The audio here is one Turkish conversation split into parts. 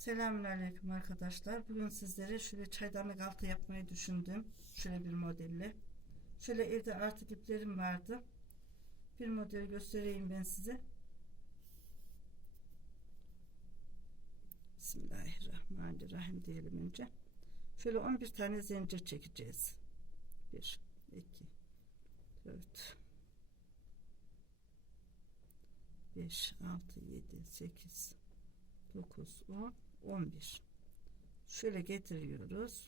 Selamünaleyküm arkadaşlar. Bugün sizlere şöyle çaydanlık altı yapmayı düşündüm. Şöyle bir modelle. Şöyle evde artık iplerim vardı. Bir model göstereyim ben size. Bismillahirrahmanirrahim diyelim önce. Şöyle 11 tane zincir çekeceğiz. 1 2 4 5 6 7 8 9 10 11 şöyle getiriyoruz.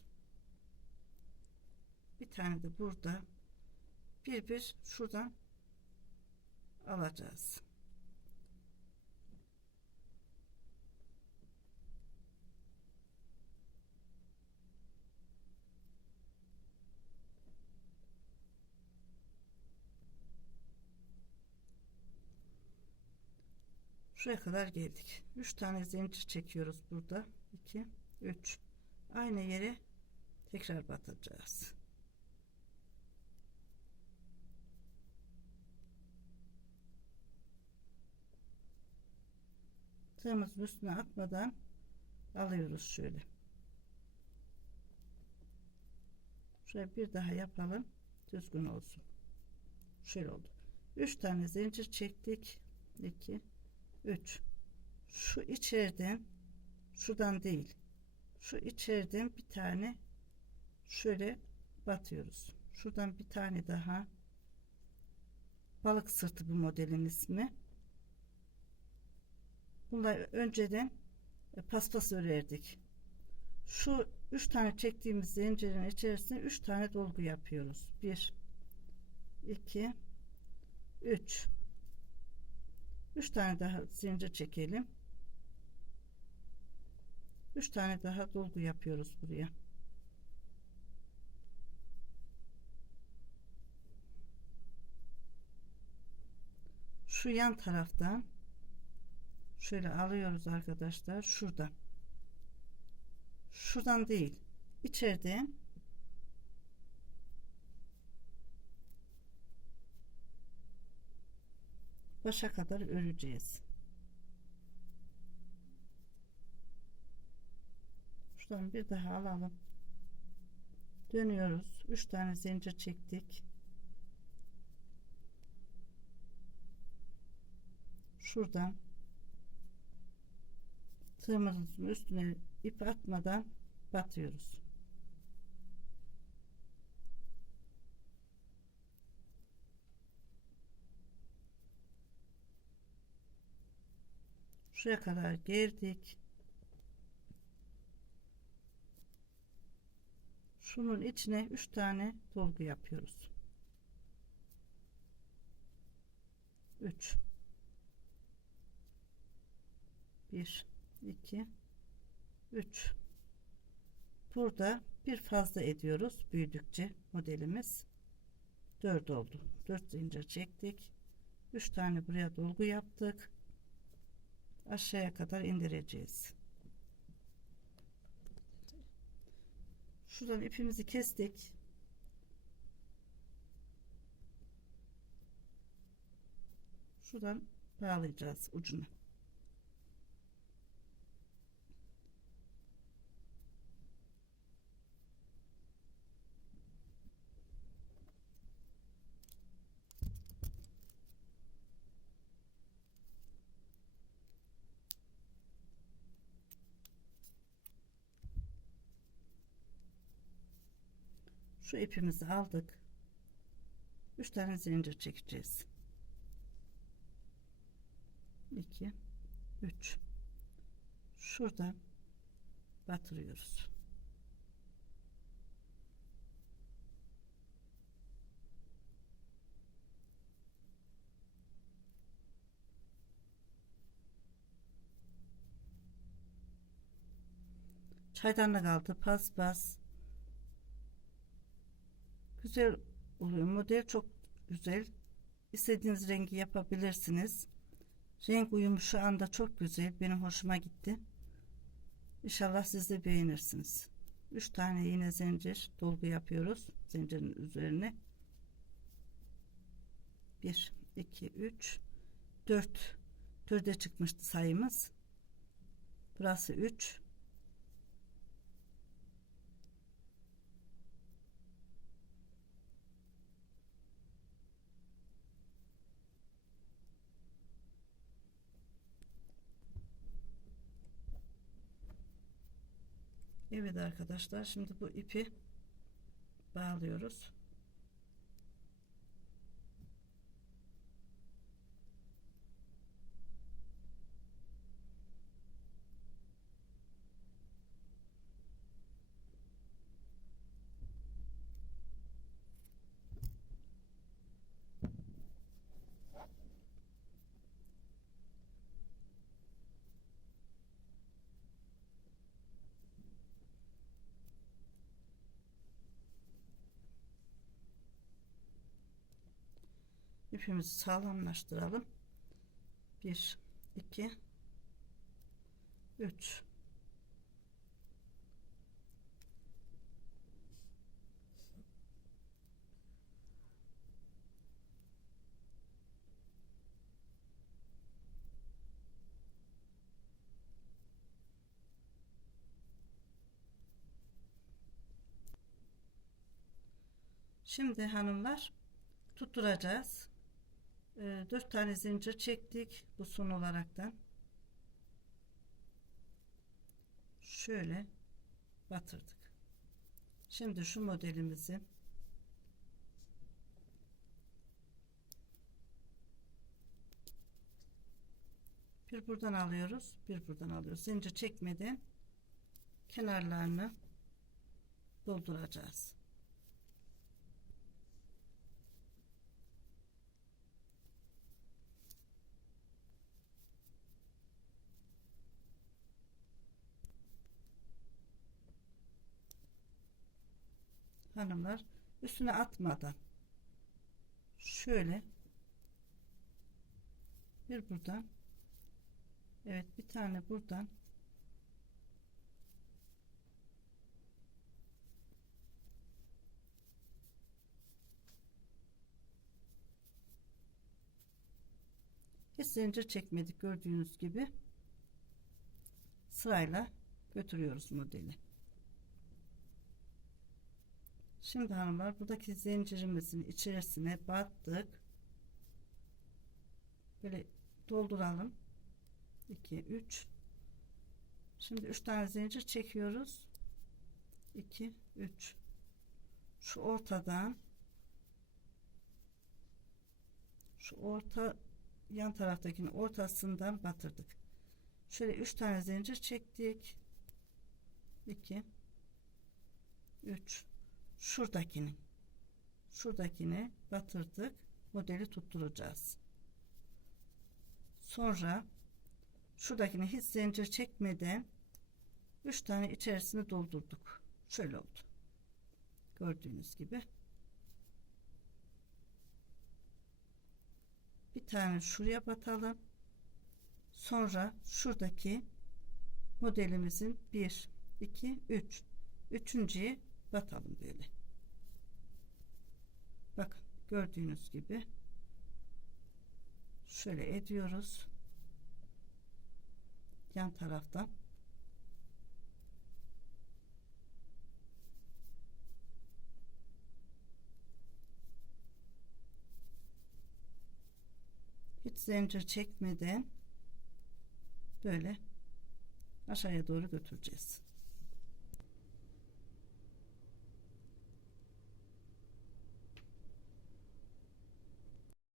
Bir tane de burada bir bir şuradan alacağız Şuraya kadar geldik. 3 tane zincir çekiyoruz burada. 2 3 aynı yere tekrar batacağız. Tığımızın üstüne atmadan alıyoruz şöyle. Şöyle bir daha yapalım. Düzgün olsun. Şöyle oldu. 3 tane zincir çektik. 2 3 şu içeriden şuradan değil. Şu içeriden bir tane şöyle batıyoruz. Şuradan bir tane daha. Balık sırtı bu modelin ismi. Bunlar önceden e, paspas örerdik. Şu üç tane çektiğimiz zincirin içerisine üç tane dolgu yapıyoruz. 1 2 3 3 tane daha zincir çekelim. 3 tane daha dolgu yapıyoruz buraya. Şu yan taraftan şöyle alıyoruz arkadaşlar şuradan. Şuradan değil içeriden başa kadar öreceğiz. Şuradan bir daha alalım. Dönüyoruz. 3 tane zincir çektik. Şuradan tığımızın üstüne ip atmadan batıyoruz. Şuraya kadar geldik. Şunun içine 3 tane dolgu yapıyoruz. 3 1 2 3 Burada bir fazla ediyoruz büyüdükçe modelimiz 4 oldu. 4 zincir çektik. 3 tane buraya dolgu yaptık aşağıya kadar indireceğiz. Şuradan ipimizi kestik. Şuradan bağlayacağız ucunu. Şu ipimizi aldık. 3 tane zincir çekeceğiz. 2 3 şuradan batırıyoruz. Çaydanlık altı pas pas güzel oluyor. Model çok güzel. İstediğiniz rengi yapabilirsiniz. Renk uyumu şu anda çok güzel. Benim hoşuma gitti. İnşallah siz de beğenirsiniz. 3 tane yine zincir dolgu yapıyoruz. Zincirin üzerine. 1 2 3 4 4'e çıkmıştı sayımız. Burası 3 Evet arkadaşlar şimdi bu ipi bağlıyoruz. İpimizi sağlamlaştıralım. 1 2 3 Şimdi hanımlar tutturacağız. Ee, 4 tane zincir çektik bu son olaraktan. Şöyle batırdık. Şimdi şu modelimizi bir buradan alıyoruz, bir buradan alıyoruz. Zincir çekmeden kenarlarını dolduracağız. Hanımlar üstüne atmadan şöyle bir buradan evet bir tane buradan hiç zincir çekmedik gördüğünüz gibi. Sırayla götürüyoruz modeli Şimdi hanımlar buradaki zincirimizin içerisine battık. Böyle dolduralım. 2 3 Şimdi 3 tane zincir çekiyoruz. 2 3 Şu ortadan şu orta yan taraftakinin ortasından batırdık. Şöyle 3 tane zincir çektik. 2 3 şuradakini şuradakini batırdık modeli tutturacağız. Sonra şuradakini hiç zincir çekmeden 3 tane içerisini doldurduk. Şöyle oldu. Gördüğünüz gibi. Bir tane şuraya batalım. Sonra şuradaki modelimizin 1 2 3 üçüncüye batalım böyle. Bakın gördüğünüz gibi şöyle ediyoruz. Yan taraftan hiç zincir çekmeden böyle aşağıya doğru götüreceğiz.